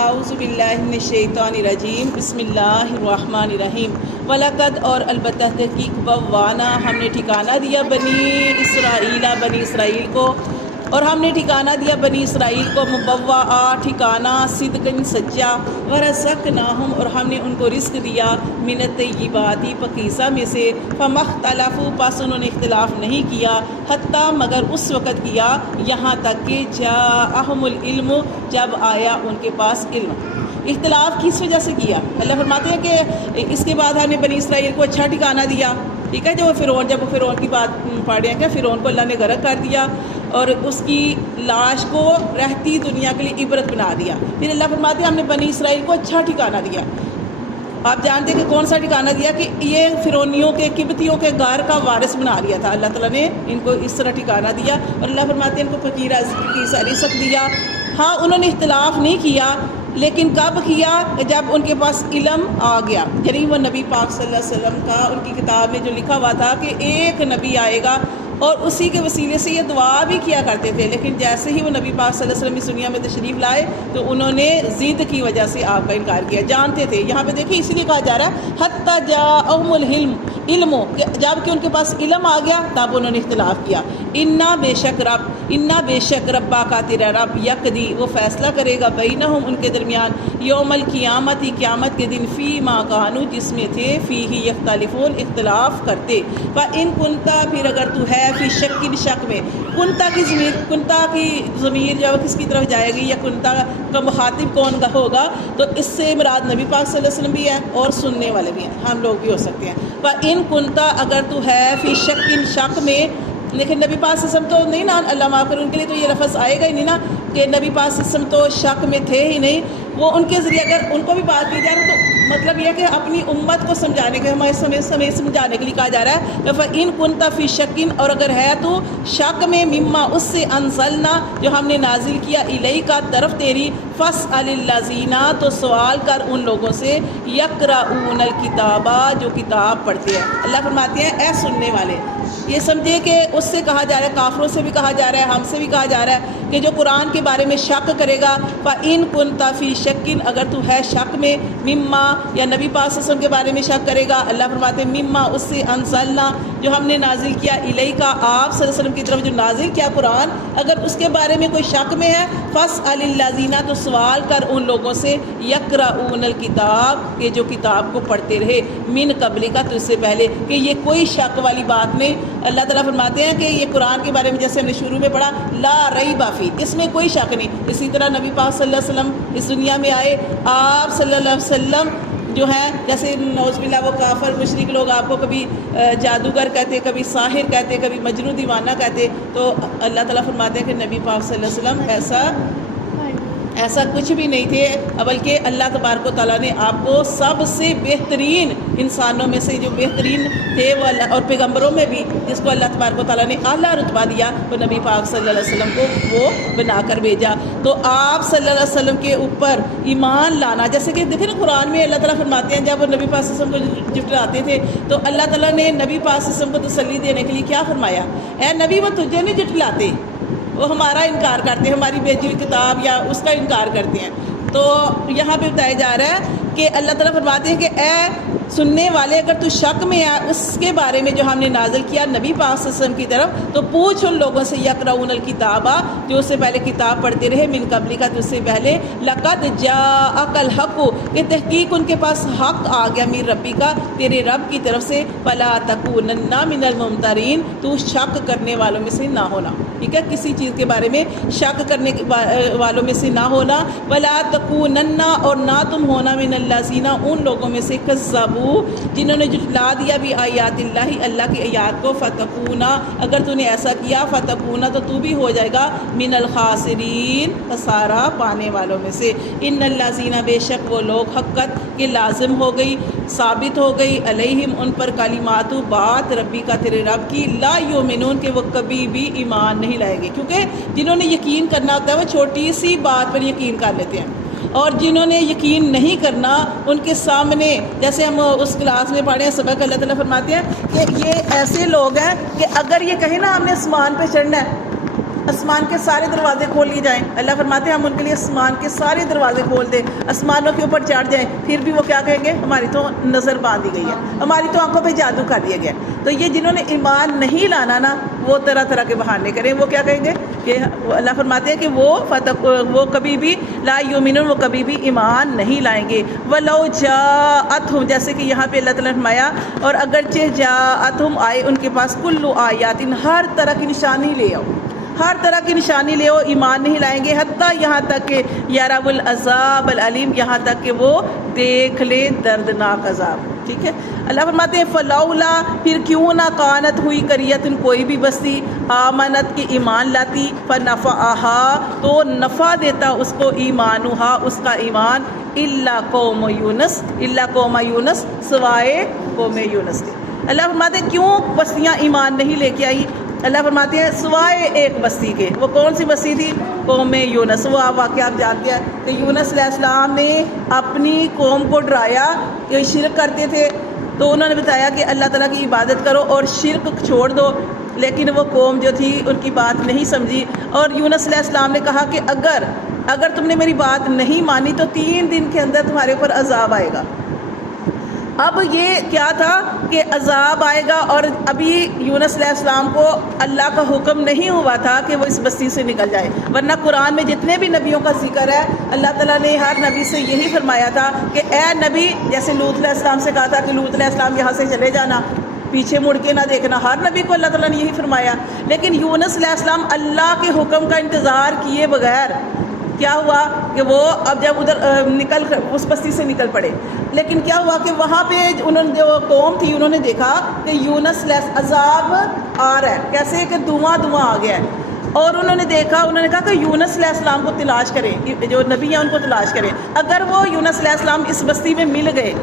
اعوذ باللہ من الشیطان الرجیم بسم اللہ الرحمن الرحیم وَلَقَدْ اور البتہ تحقیق بوانا ہم نے ٹھکانہ دیا بنی اسرائیل کو، اور ہم نے ٹھکانہ دیا بنی اسرائیل کو مبوعا ٹھکانہ صدقاً سچا، ورزقناہم اور ہم نے ان کو رزق دیا من الطیبات پاکیزہ میں سے، فما اختلفوا پس انہوں نے اختلاف نہیں کیا، حتیٰ مگر اس وقت کیا یہاں تک کہ جاءہم العلم جب آیا ان کے پاس علم۔ اختلاف کس وجہ سے کیا؟ اللہ فرماتے ہیں کہ اس کے بعد ہم نے بنی اسرائیل کو اچھا ٹھکانہ دیا، ٹھیک ہے، جب وہ فرعون کی بات پڑھ رہے ہیں کہ فرعون کو اللہ نے غرق کر دیا اور اس کی لاش کو رہتی دنیا کے لیے عبرت بنا دیا۔ پھر اللہ فرماتے ہیں ہم نے بنی اسرائیل کو اچھا ٹھکانہ دیا۔ آپ جانتے ہیں کہ کون سا ٹھکانہ دیا کہ یہ فرعونیوں کے قبطیوں کے گھر کا وارث بنا لیا تھا، اللہ تعالیٰ نے ان کو اس طرح ٹھکانہ دیا، اور اللہ فرماتے ہیں ان کو فقیرہ رزق دیا۔ ہاں انہوں نے اختلاف نہیں کیا، لیکن کب کیا؟ جب ان کے پاس علم آ گیا، یعنی وہ نبی پاک صلی اللہ علیہ وسلم کا ان کی کتاب میں جو لکھا ہوا تھا کہ ایک نبی آئے گا، اور اسی کے وسیلے سے یہ دعا بھی کیا کرتے تھے، لیکن جیسے ہی وہ نبی پاک صلی اللہ علیہ وسلم اس دنیا میں تشریف لائے تو انہوں نے ضد کی وجہ سے آپ کا انکار کیا۔ جانتے تھے، یہاں پہ دیکھیں اسی لیے کہا جا رہا ہے حتیٰ جاءہم العلم، جب کہ ان کے پاس علم آ گیا تب انہوں نے اختلاف کیا۔ انا بے شک ربا کا تیرا رب یقدی وہ فیصلہ کرے گا بینہم ان کے درمیان یوم القیامت قیامت کے دن فی ما کانوا جس میں تھے فیہ یختلفون اختلاف کرتے۔ فإن کنتا پھر اگر تو ہے فی شک شک میں، کنتا کی ضمیر جو کس کی طرف جائے گی، یا کنتا کا مخاطب کون ہوگا؟ تو اس سے مراد نبی پاک صلی اللہ علیہ وسلم بھی ہے اور سننے والے بھی ہیں، ہم لوگ بھی ہو سکتے ہیں۔ فإن کنتا اگر تو ہے فی شک میں، لیکن نبی پاک صلی اللہ علیہ وسلم تو نہیں نا، اللہ معاف کرے ان کے لیے تو یہ لفظ آئے گا ہی نہیں نا کہ نبی پاک صلی اللہ علیہ وسلم تو شک میں تھے ہی نہیں، وہ ان کے ذریعے اگر ان کو بھی بات کی جائے تو مطلب یہ کہ اپنی امت کو سمجھانے کے ہمارے سمجھانے کے لیے کہا جا رہا ہے کہ فإن كنت فی شک، اور اگر ہے تو شک میں مما اس سے انزلنا جو ہم نے نازل کیا الیک طرف تیری، فاسأل الذین تو سوال کر ان لوگوں سے یقرؤون الکتاب جو کتاب پڑھتے ہیں۔ اللہ فرماتے ہیں اے سننے والے، یہ سمجھے کہ اس سے کہا جا رہا ہے، کافروں سے بھی کہا جا رہا ہے، ہم سے بھی کہا جا رہا ہے کہ جو قرآن کے بارے میں شک کرے گا، فإن كنت فی شک اگر تو ہے شک میں، مما یا نبی پاک صلی اللہ علیہ وسلم کے بارے میں شک کرے گا، اللہ فرماتے ہیں مما اس سے انزلنا جو ہم نے نازل کیا الیک آپ صلی اللہ علیہ وسلم کی طرف جو نازل کیا قرآن، اگر اس کے بارے میں کوئی شک میں ہے، فاسأل الذین تو سوال کر ان لوگوں سے یقرؤون الکتاب کہ جو کتاب کو پڑھتے رہے، من قبل کا تو اس سے پہلے، کہ یہ کوئی شک والی بات نہیں۔ اللہ تعالیٰ فرماتے ہیں کہ یہ قرآن کے بارے میں جیسے ہم نے شروع میں پڑھا لا ریب فیہ، اس میں کوئی شک نہیں۔ اسی طرح نبی پاک صلی اللہ علیہ وسلم اس دنیا میں آئے، آپ صلی اللہ علیہ وسلم جو ہیں، جیسے نعوذ باللہ وہ کافر مشرک لوگ آپ کو کبھی جادوگر کہتے، کبھی ساحر کہتے، کبھی مجنون دیوانہ کہتے، تو اللہ تعالیٰ فرماتے ہیں کہ نبی پاک صلی اللہ علیہ وسلم ایسا کچھ بھی نہیں تھے، بلکہ اللہ تبارک و تعالیٰ نے آپ کو سب سے بہترین انسانوں میں سے جو بہترین تھے وہ اللہ، اور پیغمبروں میں بھی جس کو اللہ تبارک و تعالیٰ نے اعلیٰ رتبہ دیا وہ نبی پاک صلی اللہ علیہ وسلم کو وہ بنا کر بھیجا۔ تو آپ صلی اللہ علیہ وسلم کے اوپر ایمان لانا، جیسے کہ دیکھیں نا قرآن میں اللہ تعالیٰ فرماتے ہیں جب وہ نبی پاک صلی اللہ علیہ وسلم کو جھٹلاتے تھے تو اللہ تعالیٰ نے نبی پاک صلی اللہ علیہ وسلم کو تسلی دینے کے لیے کیا فرمایا؟ اے نبی وہ تجھے نہیں جھٹلاتے، وہ ہمارا انکار کرتے ہیں، ہماری بھیجی ہوئی کتاب یا اس کا انکار کرتے ہیں۔ تو یہاں پہ بتایا جا رہا ہے کہ اللہ تعالیٰ فرماتے ہیں کہ اے سننے والے اگر تو شک میں ہے اس کے بارے میں جو ہم نے نازل کیا نبی پاک صلی اللہ علیہ وسلم کی طرف، تو پوچھ ان لوگوں سے یقرؤون الکتاب جو اس سے پہلے کتاب پڑھتے رہے، من قبل کا تو اس سے پہلے، لقد جاءک الحق کہ تحقیق ان کے پاس حق آ گیا، من ربی کا تیرے رب کی طرف سے، فلا تکونن من الممترین تو شک کرنے والوں میں سے نہ ہونا، ٹھیک ہے، کسی چیز کے بارے میں شک کرنے والوں میں سے نہ ہونا، ولا تکونن اور نہ تم ہونا من الذین ان لوگوں میں سے کذبوا جنہوں نے جھٹلا دیا بھی آیات اللہ کی آیات کو، فتکونا اگر تو نے ایسا کیا، فتکونا تو تو بھی ہو جائے گا من الخاسرین خسارہ پانے والوں میں سے۔ ان الذین بے شک وہ لوگ حقت کہ لازم ہو گئی، ثابت ہو گئی، علیہم ان پر کلمات بات ربی کا تیرے رب کی، لا یؤمنون کہ وہ کبھی بھی ایمان نہیں لائیں گے، کیونکہ جنہوں نے یقین کرنا ہوتا ہے وہ چھوٹی سی بات پر یقین کر لیتے ہیں، اور جنہوں نے یقین نہیں کرنا ان کے سامنے، جیسے ہم اس کلاس میں پڑھے ہیں سبق، اللہ تعالیٰ فرماتے ہیں کہ یہ ایسے لوگ ہیں کہ اگر یہ کہیں نا ہم نے آسمان پہ چڑھنا ہے آسمان کے سارے دروازے کھول لیے جائیں. اللہ فرماتے ہیں ہم ان کے لیے آسمان کے سارے دروازے کھول دیں, آسمانوں کے اوپر چڑھ جائیں, پھر بھی وہ کیا کہیں گے, ہماری تو نظر باندھ دی گئی ہے, ہماری تو آنکھوں پہ جادو کر دیا گیا. تو یہ جنہوں نے ایمان نہیں لانا نا, وہ طرح طرح کے بہانے کریں. وہ کیا کہیں گے کہ اللہ فرماتے ہیں کہ وہ کبھی بھی لا یؤمنون, وہ کبھی بھی ایمان نہیں لائیں گے. وَلَوْ جَاءَتْهُمْ, جیسے کہ یہاں پہ اللہ تعالیٰ نے فرمایا اور اگرچہ جاءتہم, آئے ان کے پاس, کل آیات, ہر طرح کی نشانی لے آؤ, ہر طرح کی نشانی لے آؤ, ایمان نہیں لائیں گے. حتیٰ یہاں تک کہ یروا العذاب العلیم, یہاں تک کہ وہ دیکھ لے دردناک عذاب. ٹھیک ہے. اللہ فرماتے ہیں فلولا, پھر کیوں نہ کانت ہوئی قریۃ, کوئی بھی بستی, آمنت کی ایمان لاتی, فنفعہا, تو نفع دیتا اس کو, ایمانہا, اس کا ایمان, الا قوم یونس, الا قوم یونس, سوائے قوم یونس کے. اللہ فرماتے ہیں کیوں بستیاں ایمان نہیں لے کے آئی. اللہ فرماتے ہیں سوائے ایک بستی کے. وہ کون سی بستی تھی؟ قوم یونس. وہ واقعہ آپ جانتے ہیں کہ یونس علیہ السلام نے اپنی قوم کو ڈرایا کہ شرک کرتے تھے, تو انہوں نے بتایا کہ اللہ تعالیٰ کی عبادت کرو اور شرک چھوڑ دو, لیکن وہ قوم جو تھی ان کی بات نہیں سمجھی. اور یونس علیہ السلام نے کہا کہ اگر تم نے میری بات نہیں مانی تو 3 دن کے اندر تمہارے اوپر عذاب آئے گا. اب یہ کیا تھا کہ عذاب آئے گا, اور ابھی یونس علیہ السلام کو اللہ کا حکم نہیں ہوا تھا کہ وہ اس بستی سے نکل جائے. ورنہ قرآن میں جتنے بھی نبیوں کا ذکر ہے, اللہ تعالیٰ نے ہر نبی سے یہی فرمایا تھا کہ اے نبی, جیسے لوط علیہ السلام سے کہا تھا کہ لوط علیہ السلام یہاں سے چلے جانا, پیچھے مڑ کے نہ دیکھنا. ہر نبی کو اللہ تعالیٰ نے یہی فرمایا. لیکن یونس علیہ السلام اللہ کے حکم کا انتظار کیے بغیر کیا ہوا کہ وہ اب جب ادھر اس بستی سے نکل پڑے, لیکن کیا ہوا کہ وہاں پہ انہوں نے, جو قوم تھی, انہوں نے دیکھا کہ یونس عذاب آ رہا ہے, کیسے کہ دھواں آ گیا ہے. اور انہوں نے کہا کہ یونس علیہ السلام کو تلاش کریں, جو نبی ہیں ان کو تلاش کریں. اگر وہ یونس علیہ السلام اس بستی میں مل گئے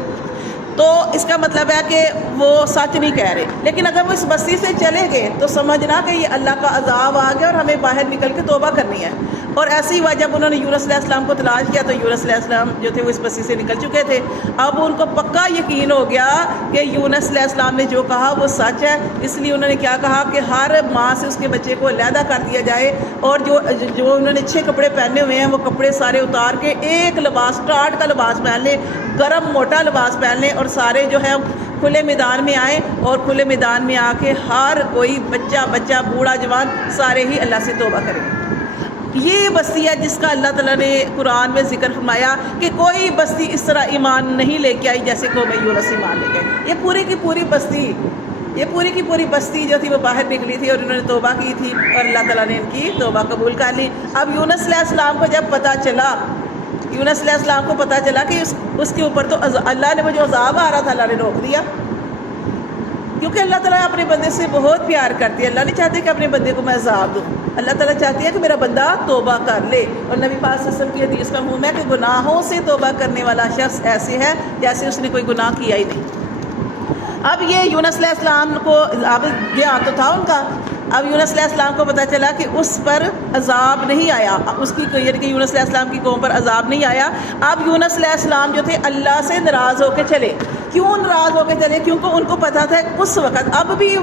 تو اس کا مطلب ہے کہ وہ سچ نہیں کہہ رہے, لیکن اگر وہ اس بستی سے چلے گئے تو سمجھنا کہ یہ اللہ کا عذاب آ گیا اور ہمیں باہر نکل کے توبہ کرنی ہے. اور ایسے ہی ہوا, جب انہوں نے یونس علیہ السلام کو تلاش کیا تو یونس علیہ السلام جو تھے وہ اس بستی سے نکل چکے تھے. اب ان کو پکا یقین ہو گیا کہ یونس علیہ السلام نے جو کہا وہ سچ ہے. اس لیے انہوں نے کیا کہا کہ ہر ماں سے اس کے بچے کو علیحدہ کر دیا جائے, اور جو انہوں نے 6 کپڑے پہنے ہوئے ہیں وہ کپڑے سارے اتار کے ایک لباس, ٹاٹ کا لباس پہن لیں, گرم موٹا لباس پہن لیں, اور سارے جو ہے کھلے میدان میں آئیں, اور کھلے میدان میں آ کے ہر کوئی بچہ بوڑھا جوان سارے ہی اللہ سے توبہ کریں. یہ بستی ہے جس کا اللہ تعالیٰ نے قرآن میں ذکر فرمایا کہ کوئی بستی اس طرح ایمان نہیں لے کے آئی جیسے قوم یونس ایمان لے کے آئی. یہ پوری کی پوری بستی جو تھی وہ باہر نکلی تھی, اور انہوں نے توبہ کی تھی, اور اللہ تعالیٰ نے ان کی توبہ قبول کر لی. اب یونس علیہ السلام کو جب پتہ چلا کہ اس کے اوپر تو اللہ نے وہ جو عذاب آ رہا تھا اللہ نے روک دیا, کیونکہ اللہ تعالیٰ اپنے بندے سے بہت پیار کرتی ہے. اللہ نہیں چاہتے کہ اپنے بندے کو میں عذاب دوں, اللہ تعالیٰ چاہتی ہے کہ میرا بندہ توبہ کر لے. اور نبی پاک صلی اللہ علیہ وسلم کی حدیث کا مفہوم ہے کہ گناہوں سے توبہ کرنے والا شخص ایسے ہے جیسے اس نے کوئی گناہ کیا ہی نہیں. اب یہ یونس علیہ السلام کو اب گیا تو تھا ان کا. اب یونس علیہ السلام کو پتہ چلا کہ اس پر عذاب نہیں آیا, اس کی یعنی کہ یونس علیہ السلام کی قوم پر عذاب نہیں آیا. اب یونس علیہ السلام جو تھے اللہ سے ناراض ہو کے چلے. کیوں ناراض ہو کے چلے؟ کیونکہ ان کو پتہ تھا اس وقت اب بھی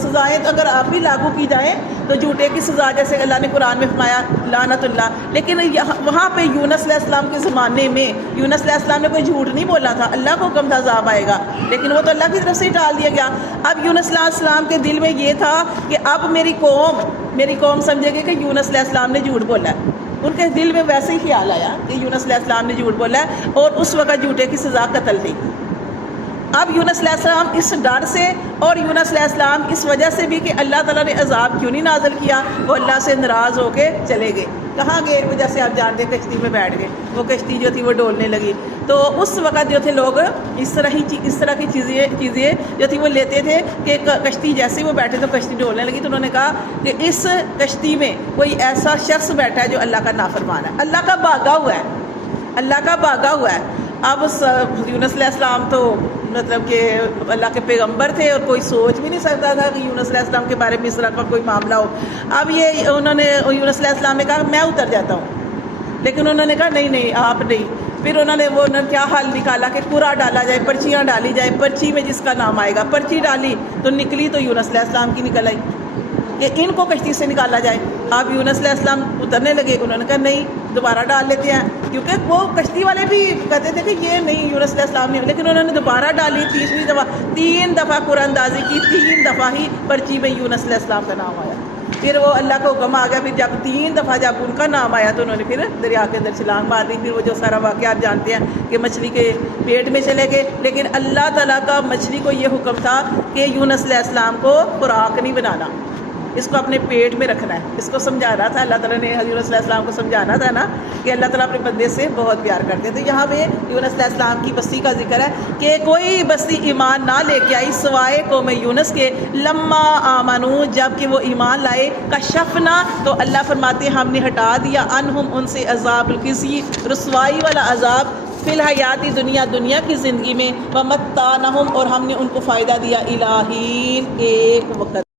سزائیں اگر اب بھی لاگو کی جائیں تو جھوٹے کی سزا, جیسے اللہ نے قرآن میں فرمایا لعنت اللہ. لیکن وہاں پہ یونس علیہ السلام کے زمانے میں یونس علیہ السلام نے کوئی جھوٹ نہیں بولا تھا, اللہ کو حکم تھا عذاب آئے گا, لیکن وہ تو اللہ کی طرف سے ہی ٹال دیا گیا. اب یونس علیہ السلام کے دل میں یہ تھا کہ اب میری قوم سمجھے گی کہ یونس علیہ السلام نے جھوٹ بولا ہے. ان کے دل میں ویسے ہی خیال آیا کہ یونس علیہ السلام نے جھوٹ بولا ہے, اور اس وقت جھوٹے کی سزا قتل تھی. اب یونس علیہ السلام اس ڈر سے, اور یونس علیہ السلام اس وجہ سے بھی کہ اللہ تعالیٰ نے عذاب کیوں نہیں نازل کیا, وہ اللہ سے ناراض ہو کے چلے گئے. کہاں گئے؟ جیسے آپ جانتے ہیں کشتی میں بیٹھ گئے, وہ کشتی جو تھی وہ ڈولنے لگی. تو اس وقت جو تھے لوگ اس طرح کی چیزیں جو تھی وہ لیتے تھے کہ کشتی جیسے وہ بیٹھے تو کشتی ڈولنے لگی. تو انہوں نے کہا کہ اس کشتی میں کوئی ایسا شخص بیٹھا ہے جو اللہ کا نافرمان ہے, اللہ کا بھاگا ہوا ہے. اب یونس علیہ السلام تو مطلب کہ اللہ کے پیغمبر تھے, اور کوئی سوچ بھی نہیں سکتا تھا کہ یونس علیہ السلام کے بارے میں اس طرح کا کوئی معاملہ ہو. اب انہوں نے یونس علیہ السلام نے کہا میں اتر جاتا ہوں, لیکن انہوں نے کہا نہیں آپ نہیں. پھر انہوں نے کیا حل نکالا کہ قرعہ ڈالا جائے, پرچیاں ڈالی جائے, پرچی میں جس کا نام آئے گا. پرچی ڈالی تو نکلی تو یونس علیہ السلام کی نکل آئی کہ ان کو کشتی سے نکالا جائے. آپ یونس علیہ السلام اترنے لگے، انہوں نے کہا نہیں دوبارہ ڈال لیتے ہیں، کیونکہ وہ کشتی والے بھی کہتے تھے کہ یہ نہیں یونس علیہ السلام نہیں، لیکن انہوں نے دوبارہ ڈالی، تیسری دفعہ 3 دفعہ قرآن اندازی کی، 3 دفعہ ہی پرچی میں یونس علیہ السلام کا نام آیا۔ پھر وہ اللہ کا حکم آ گیا، پھر جب 3 دفعہ جب ان کا نام آیا تو انہوں نے پھر دریا کے اندر چھلانگ مار دی۔ پھر وہ جو سارا واقعہ آپ جانتے ہیں کہ مچھلی کے پیٹ میں چلے گئے، لیکن اللہ تعالیٰ کا مچھلی کو یہ حکم تھا کہ یونس علیہ السلام کو خوراک نہیں بنانا، اس کو اپنے پیٹ میں رکھنا ہے۔ اس کو سمجھا رہا تھا اللہ تعالیٰ نے، یونس علیہ السلام کو سمجھانا تھا نا کہ اللہ تعالیٰ اپنے بندے سے بہت پیار کرتے تھے۔ یہاں پہ یونس علیہ السلام کی بستی کا ذکر ہے کہ کوئی بستی ایمان نہ لے کے آئی سوائے قوم یونس کے، لما آمنو جب کہ وہ ایمان لائے، کشفنا تو اللہ فرماتے ہیں ہم نے ہٹا دیا، انہم ان سے عذاب الخزی رسوائی والا عذاب، فی الحیاتی دنیا کی زندگی میں، ومتعناہم اور ہم نے ان کو فائدہ دیا، الہین ایک وقت۔